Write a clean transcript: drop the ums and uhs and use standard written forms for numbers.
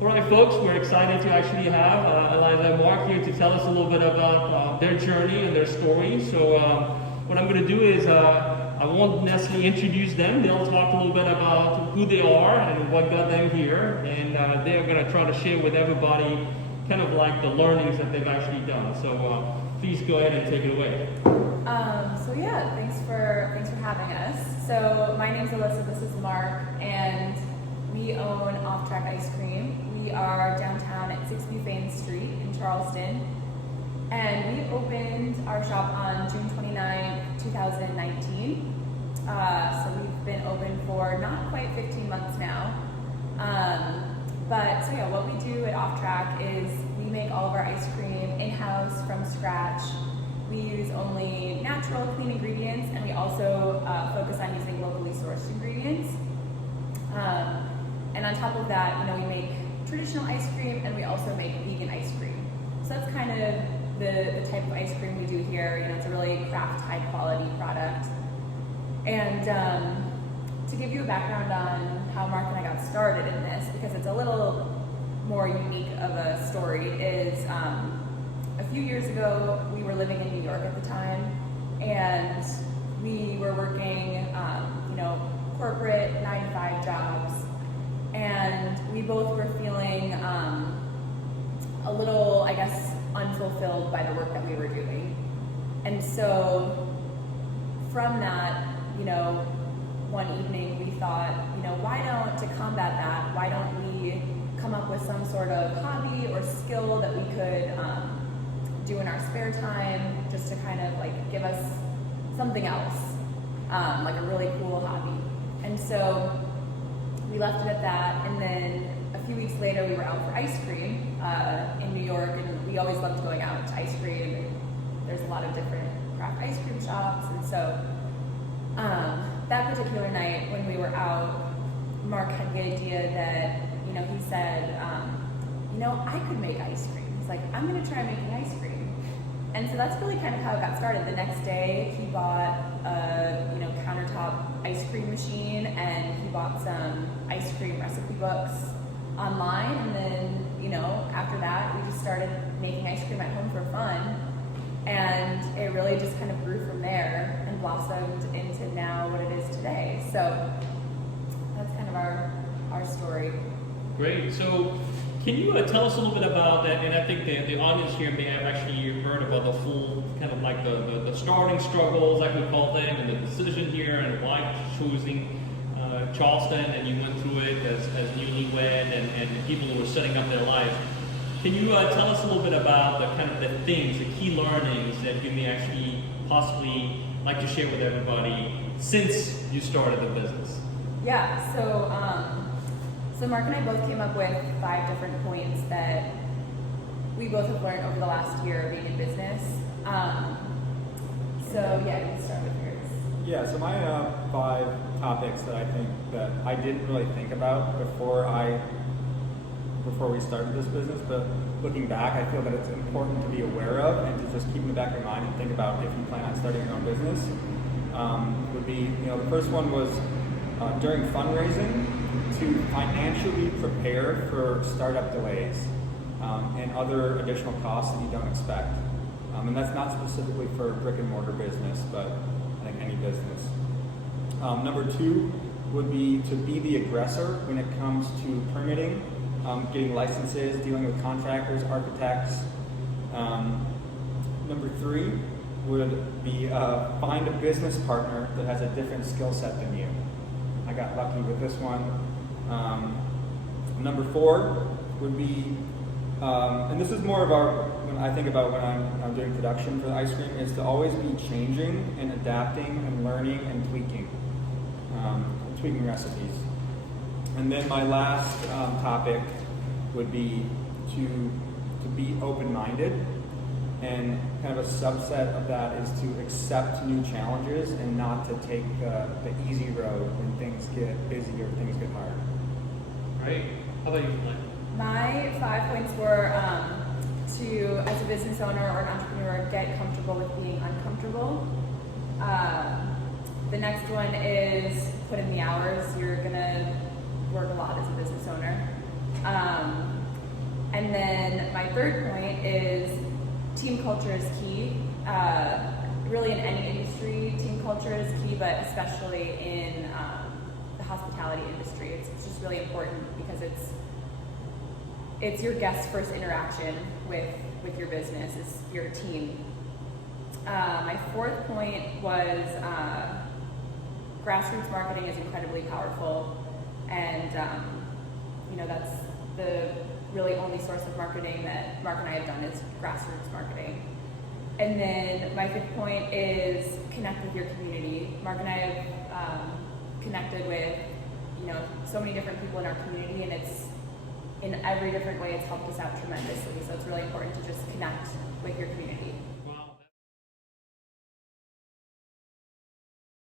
All right, folks, we're excited to actually have Alissa and Marc here to tell us a little bit about their journey and their story. So what I'm going to do is I won't necessarily introduce them. They'll talk a little bit about who they are and what got them here, and they're going to try to share with everybody kind of like the learnings that they've actually done. So please go ahead and take it away. Thanks for having us. So my name's Alissa, this is Marc, and we own Off Track Ice Cream. We are downtown at 6 Buchanan Street in Charleston, and we opened our shop on June 29, 2019. So we've been open for not quite 15 months now. What we do at Off Track is we make all of our ice cream in-house from scratch. We use only natural, clean ingredients, and we also focus on using locally sourced ingredients. And on top of that, we make traditional ice cream, and we also make vegan ice cream. So that's kind of the type of ice cream we do here. It's a really craft, high-quality product. And to give you a background on how Marc and I got started in this, because it's a little more unique of a story, is a few years ago, we were living in New York at the time, and we were working, corporate 9-to-5 jobs, and we both were feeling a little, unfulfilled by the work that we were doing. And so from that, one evening we thought, to combat that, why don't we come up with some sort of hobby or skill that we could do in our spare time, just to kind of give us something else, like a really cool hobby. And so we left it at that, and then a few weeks later we were out for ice cream in New York, and we always loved going out to ice cream, and there's a lot of different craft ice cream shops. And so that particular night when we were out, Marc had the idea that, he said, I could make ice cream. He's like, I'm gonna try making ice cream. And so that's really kind of how it got started. The next day he bought a countertop ice cream machine, and he bought some ice cream recipe books online, and then after that we just started making ice cream at home for fun, and it really just kind of grew from there and blossomed into now what it is today. So that's kind of our story. Great. So can you tell us a little bit about that? And I think the audience here may have actually heard about the full kind of like the starting struggles, like we call them, and the decision here, and why choosing Charleston, and you went through it as newlywed and people who were setting up their lives. Can you tell us a little bit about the kind of the things, the key learnings that you may actually possibly like to share with everybody since you started the business? Yeah, so Marc and I both came up with 5 different points that we both have learned over the last year of being in business. You can start with yours. Yeah, so my 5 topics that I think that I didn't really think about before we started this business, but looking back, I feel that it's important to be aware of and to just keep in the back of your mind and think about if you plan on starting your own business. Would be, the first one was during fundraising, to financially prepare for startup delays and other additional costs that you don't expect. And that's not specifically for brick and mortar business, but I think any business. Number 2 would be to be the aggressor when it comes to permitting, getting licenses, dealing with contractors, architects. Number 3 would be find a business partner that has a different skill set than you. I got lucky with this one. Number 4 would be, and this is more of when I think about when I'm doing production for the ice cream, is to always be changing and adapting and learning and tweaking recipes. And then my last topic would be to be open-minded, and kind of a subset of that is to accept new challenges and not to take the easy road when things get busy or things get hard. Great. How about you, Mike? My 5 points were to, as a business owner or an entrepreneur, get comfortable with being uncomfortable. The next one is put in the hours. You're gonna work a lot as a business owner. And then my third point is team culture is key. Really in any industry, team culture is key, but especially in the hospitality industry. It's just really important because it's your guest's first interaction with your business, is your team. My fourth point was grassroots marketing is incredibly powerful, and that's the really only source of marketing that Marc and I have done is grassroots marketing. And then my fifth point is connect with your community. Marc and I have connected with so many different people in our community, and it's in every different way it's helped us out tremendously. So it's really important to just connect with your community.